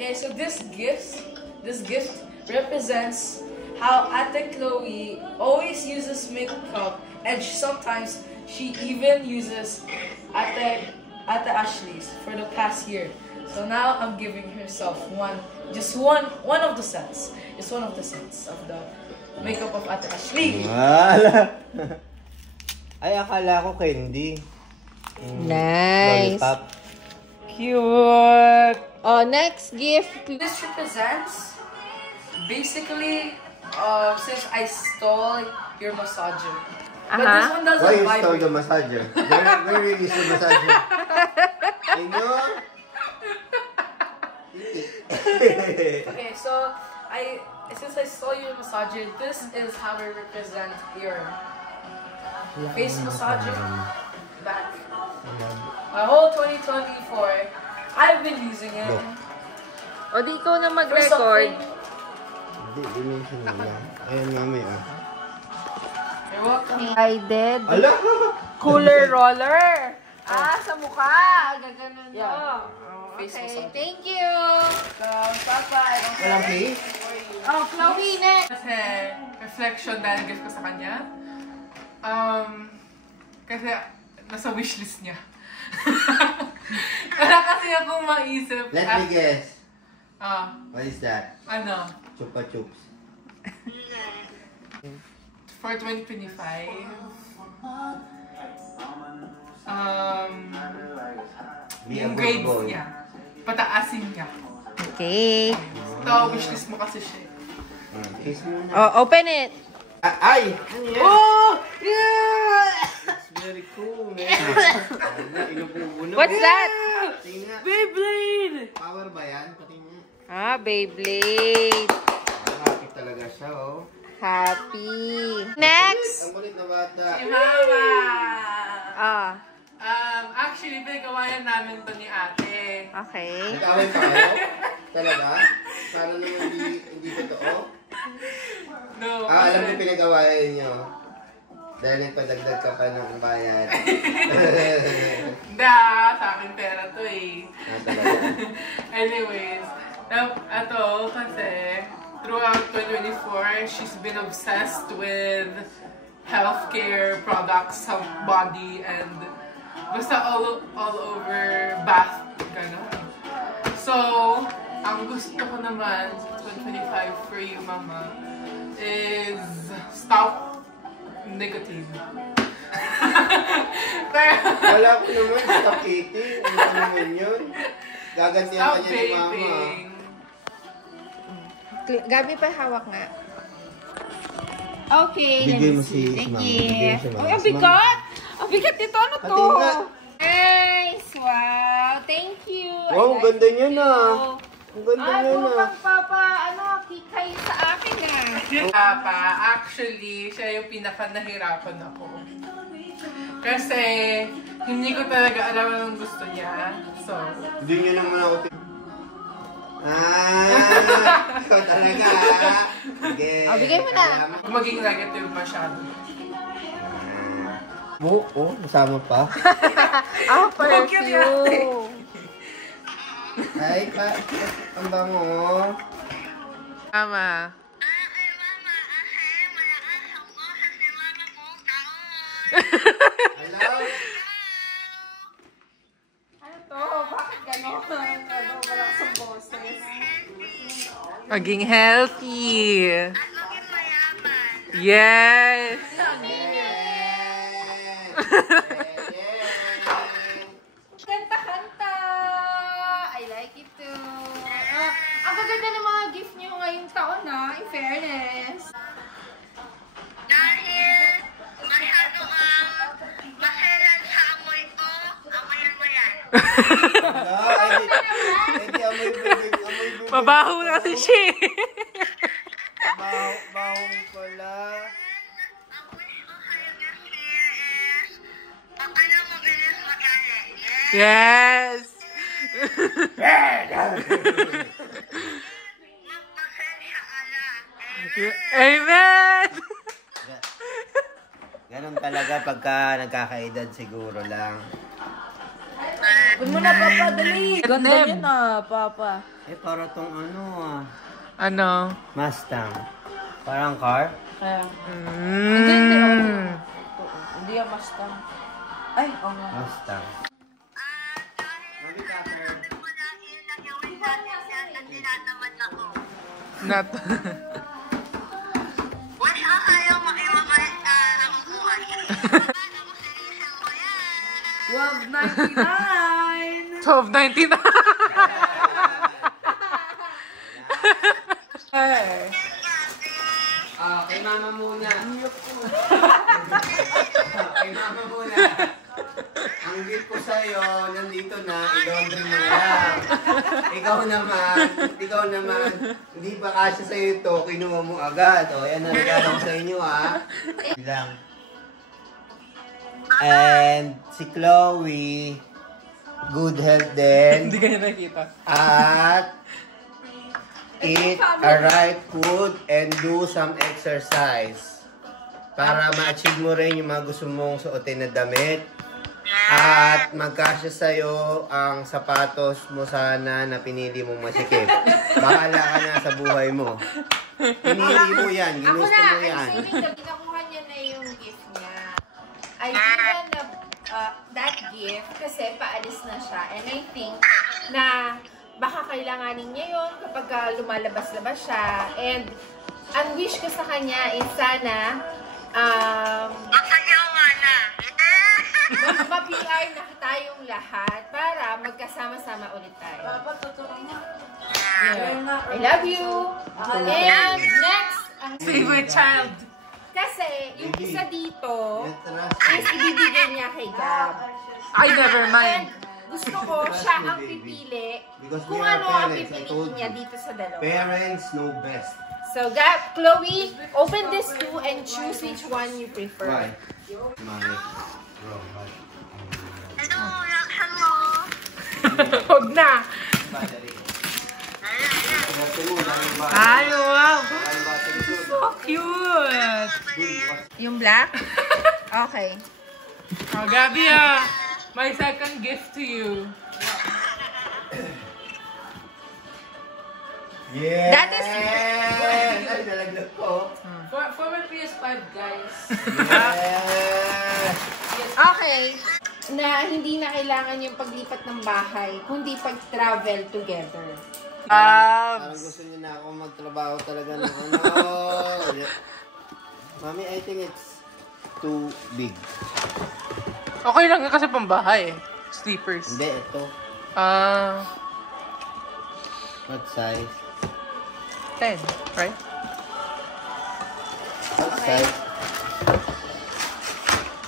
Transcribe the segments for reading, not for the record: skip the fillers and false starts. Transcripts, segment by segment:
Okay, so this gift represents how Ate Chloe always uses makeup, and sometimes she even uses Ate Ashley's for the past year. So now I'm giving herself just one of the sets. It's one of the sets of the makeup of Ate Ashley. Wala. Ay, akala ko candy. Nice. Lollipop. Cute. Oh, next gift. This represents basically since I stole your massager. But this one doesn't Why you vibrate. stole the massager? Where is the massager? Okay, so since I stole your massager, this is how I represent your face massager back. My whole 2024, I've been using it. O, di ikaw na mag-record. Hindi, dimension na lang. Ayan, mami, ah. You're welcome. I did. Ala! Cooler roller. Sa mukha. Gaganon Yeah. mo. Face Okay, massage. thank you. So, Papa, Walang face? Oh, Chloe, next. Kasi reflection dahil gift ko sa kanya. Kasi nasa wishlist niya. Wala kasi akong maisip. Let me guess. What is that? Ano? Chupa Chups. For 2025. Yung grades niya. Pataasin niya. Okay. Ito, wishlist mo kasi siya. Kiss mo na. Oh, open it. Ay! Ano yan? Oh! Yeah! It's very cool, man. What's that? Tingnan nga. Beyblade! Power ba yan? Patingin. Ah, Beyblade. Happy talaga siya, oh. Happy. Next. Ang kulit na bata. Si Mama! Ah, Actually, pinagawayan namin to ni ate. okay. Nag-away pa kayo? Talaga? Sana naman hindi totoo? No, Alam mo pinag-awayan nyo. Dahil nagpadagdag ka pa ng bayan. Hindi, sa akin pera to eh. Talaga. Anyways, ito kasi throughout 2024, she's been obsessed with healthcare products sa body and basta all over bath, gano'n. So, ang gusto ko naman sa 2025 for you, Mama, is stop nicotine. Wala ko naman, stop eating. Ano naman yun? Gagantihan Stop ka niya ni Mama. vaping. Gabi pa hawak nga. Okay, Bigay mo let me see. si Thank Mama. you. Bigay mo si Mama. Ay, ang bigat! Ang bigat nito. Ano to? Pati nga. Nice! Wow! Thank you! Wow, ang ganda niya na. you. Ang ganda Ay, niya na. pupang papa, kikay sa akin Papa, actually, siya yung pinaka-nahirapan ako. Kasi, hindi ko talaga alam anong gusto niya. So, Hindi niya naman ako ikaw talaga. Sige. Bigay mo na. maging negative masyado. Oh, masama pa. Perfume. Ay, ang bango. Mama. Hello? Ano to? Bakit gano'n? Wala sa boses. Maging healthy. Yes. Kanta-kanta! I like it too. Ang gaganda ng mga gift nyo ngayong taon in fairness. Dahil masyado kang maselan sa amoy ko, amoyan mo yan. Hindi, amoy bubig. Mabaho na kasi siya. Baho pala. Ang wish ko sa'yo this year is, akala mo bilis magalit. Yes. Magpasensya ka na. Amen. Ganon talaga pagka nagkakaedad siguro lang. Open mo na, Papa. Dali. Ganda Neb. niya na, Papa. Para tong ano Ano? Mustang. Parang car. Kaya. Mm. Hindi yung Mustang. Ay, oo nga. Mustang. Mami Tucker. Wala ilang gawin natin yan at tinataman ako. Not. Wala ayaw makiwagay ng buhay. Ano seryoso mo yan? 12.99. 12.99. Kay mama muna. Kay mama muna. Ang gift ko sa'yo, nandito na, i-laundry mo na lang. Ikaw naman, hindi pa kasya sa'yo ito, kinuha mo agad. O, yan ang regalo ko sa inyo, ha. Lang. And si Chloe, good health din. Hindi kanya nakita. At eat a right food and do some exercise para ma-achieve mo rin yung mga gusto mong suotin na damit at magkasya sa'yo ang sapatos mo sana na pinili mong masikip. Bahala ka na sa buhay mo. Pinili mo yan, Ako ginusto na, mo yan. I'm saving na kinukuha niya na yung gift niya. I given that gift kasi paalis na siya. And I think na baka kailanganin niya yun kapag lumalabas-labas siya. And ang wish ko sa kanya is sana Masayawa na. ma-PR na tayong lahat para magkasama-sama ulit tayo. Papa, totoo mo. I love you! And next, ang Favorite child. kasi yung isa dito Yes, is ibibigay niya kay Gab. I never And mind. gusto ko siya ang pipili Because kung we are ano ang parents, I told pipiliin niya you. dito sa dalawa. Parents know best. So, Gab, Chloe, open this too and choose which one you prefer. Why? Mommy. Hello, hello. Huwag na. Ay, wow. So cute. Yung black? Okay. Oh, Gabby, my second gift to you. Yeah! That is- Ay, nalaglag ko. For my PS5, guys. Yeah! Okay. Na hindi na kailangan yung paglipat ng bahay, kundi pag-travel together. Parang gusto niyo na ako magtrabaho talaga ng ano. Mami, I think it's too big. Okay lang kasi pambahay. Sleepers. Hindi, ito. What size? 10, right? What size?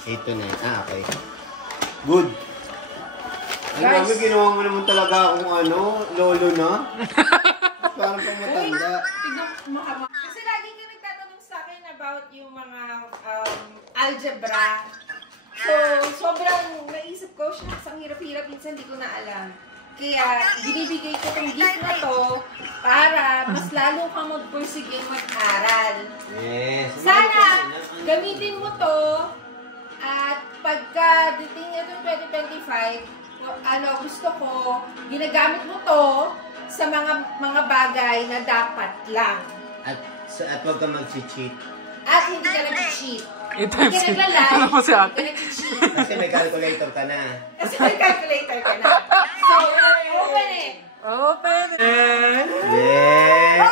Ito na. Okay. Good. Ay, Guys. mami, ginawa mo naman talaga akong ano, lolo na. Parang pang matanda. Kasi lagi ka nagtatanong sa akin about yung mga algebra. So, sobrang naisip ko, shucks, ang hirap-hirap, minsan hindi ko na alam. Kaya, binibigay ko itong gift na to para mas lalo kang magpursige mag-aral. Yes. Sana, gamitin mo to at pagka dating nito 2025, gusto ko, ginagamit mo to sa mga bagay na dapat lang. At wag ka mag-cheat. At hindi ka nag-cheat. Ito Hindi ka nagla-lie. Ano po si ate? Hindi ka nag-cheat. Kasi may calculator ka na. Kasi may calculator ka na. So, open it. Open it. Yes!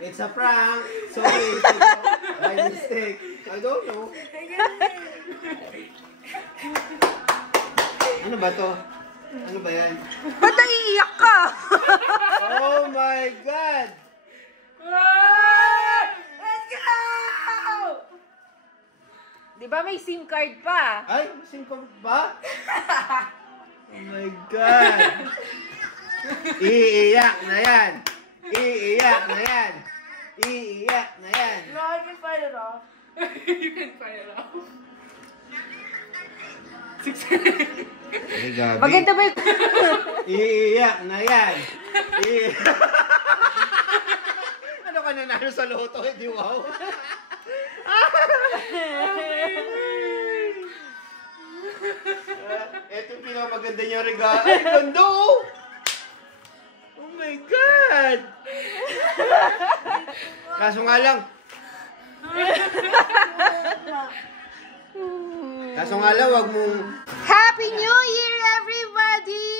It's a prank. Sorry. By mistake. I don't know. Ano ba to? Ano ba yan? Ba't naiiyak ka? Oh my God! Let's go! Di ba may SIM card pa? Ay, SIM card ba? Oh my God! Iiyak na yan! Iiyak na yan! Iiyak na yan! No, I can find it off. You can find it out. Ay, Gabi. Maganda ba yung... Iiyak na yan! Iiyak. ka nanalo sa loto, hindi wow. Ito yung pinakamaganda niyang regalo. Ay, ganda oh! Oh my God! Kaso nga lang, wag mong... Happy New Year, everybody!